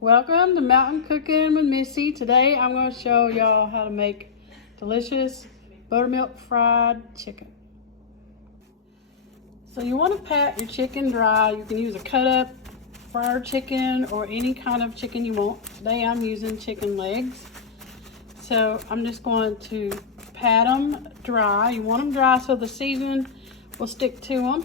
Welcome to Mountain Cooking with Missy. Today I'm going to show y'all how to make delicious buttermilk fried chicken. So you want to pat your chicken dry. You can use a cut up fried chicken or any kind of chicken you want. Today I'm using chicken legs. So I'm just going to pat them dry. You want them dry so the seasoning will stick to them.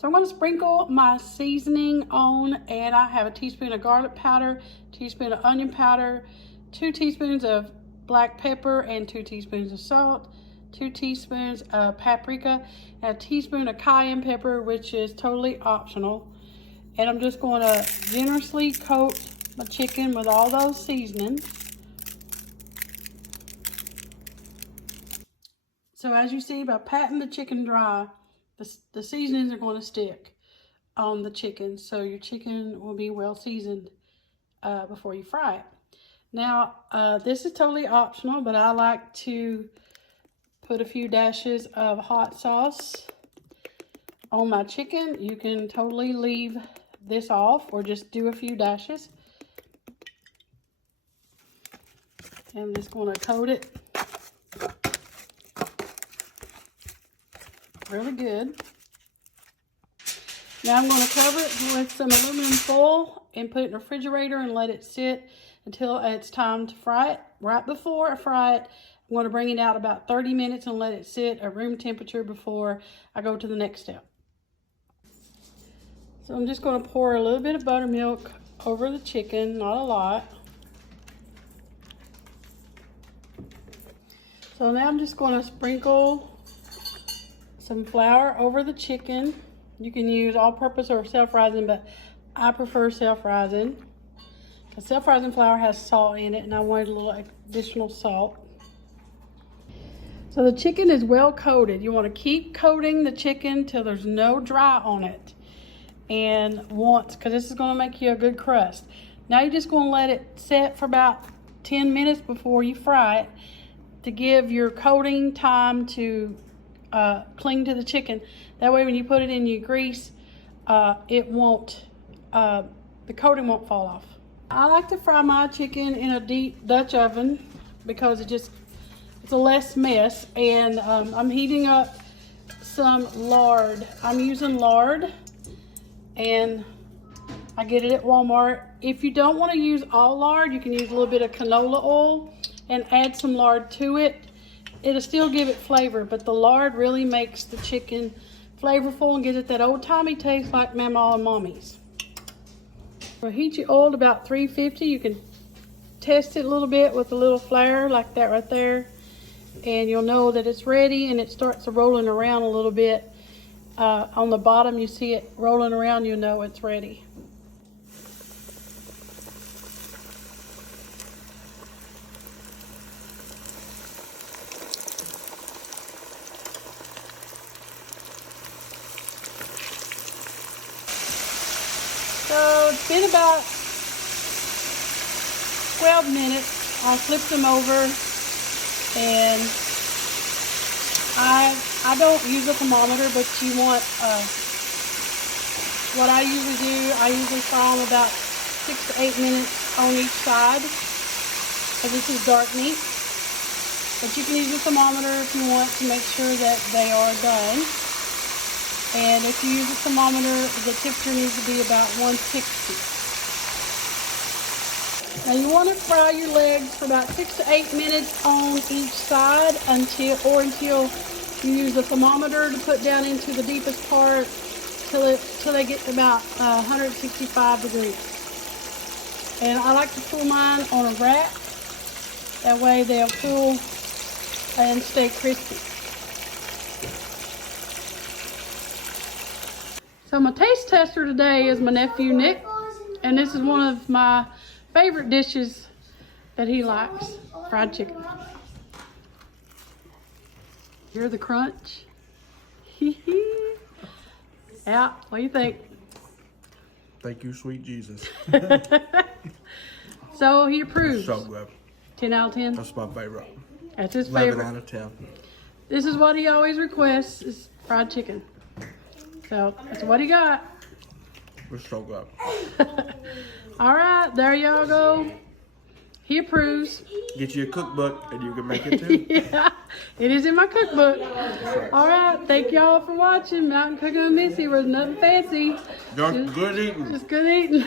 So I'm going to sprinkle my seasoning on, and I have a teaspoon of garlic powder, teaspoon of onion powder, 2 teaspoons of black pepper, and 2 teaspoons of salt, 2 teaspoons of paprika, and a teaspoon of cayenne pepper, which is totally optional. And I'm just going to generously coat my chicken with all those seasonings. So as you see, by patting the chicken dry, the seasonings are going to stick on the chicken, so your chicken will be well seasoned before you fry it. Now, this is totally optional, but I like to put a few dashes of hot sauce on my chicken. You can totally leave this off or just do a few dashes. And I'm just going to coat it really good. Now I'm going to cover it with some aluminum foil and put it in the refrigerator and let it sit until it's time to fry it. Right before I fry it, I'm going to bring it out about 30 minutes and let it sit at room temperature before I go to the next step. So I'm just going to pour a little bit of buttermilk over the chicken, not a lot. So now I'm just going to sprinkle some flour over the chicken. You can use all-purpose or self-rising, but I prefer self-rising because self-rising flour has salt in it, and I wanted a little additional salt. So the chicken is well coated. You want to keep coating the chicken till there's no dry on it, and once, because this is going to make you a good crust. Now you're just going to let it set for about 10 minutes before you fry it to give your coating time to cling to the chicken. That way when you put it in your grease, it won't, the coating won't fall off. I like to fry my chicken in a deep Dutch oven because it's a less mess. And I'm heating up some lard. I'm using lard, and I get it at Walmart. If you don't want to use all lard, you can use a little bit of canola oil and add some lard to it. It'll still give it flavor, but the lard really makes the chicken flavorful and gives it that old-timey taste like Mama and Mommy's. So heat your oil to about 350. You can test it a little bit with a little flare like that right there, and you'll know that it's ready, and it starts rolling around a little bit. On the bottom, you see it rolling around, you know it's ready. So it's been about 12 minutes. I flipped them over, and I don't use a thermometer, but you want, what I usually do, I usually fry them about 6 to 8 minutes on each side, because this is dark meat. But you can use a thermometer if you want to make sure that they are done. And if you use a thermometer, the temperature needs to be about 160. Now you want to fry your legs for about 6 to 8 minutes on each side until you use a thermometer to put down into the deepest part till they get to about 165 degrees. And I like to pull mine on a rack. That way they'll cool and stay crispy. So my taste tester today is my nephew Nick, and this is one of my favorite dishes that he likes, fried chicken. Hear the crunch? Yeah, what do you think? Thank you, sweet Jesus. So he approves. So good. 10 out of 10? That's my favorite. That's his 11 favorite. out of 10. This is what he always requests, is fried chicken. So that's what he got. It's so good. All right, there y'all go. He approves. Get you a cookbook and you can make it too. Yeah, it is in my cookbook. All right, thank y'all for watching Mountain Cooking with Missy. Where there's nothing fancy. Just good eating. Just good eating.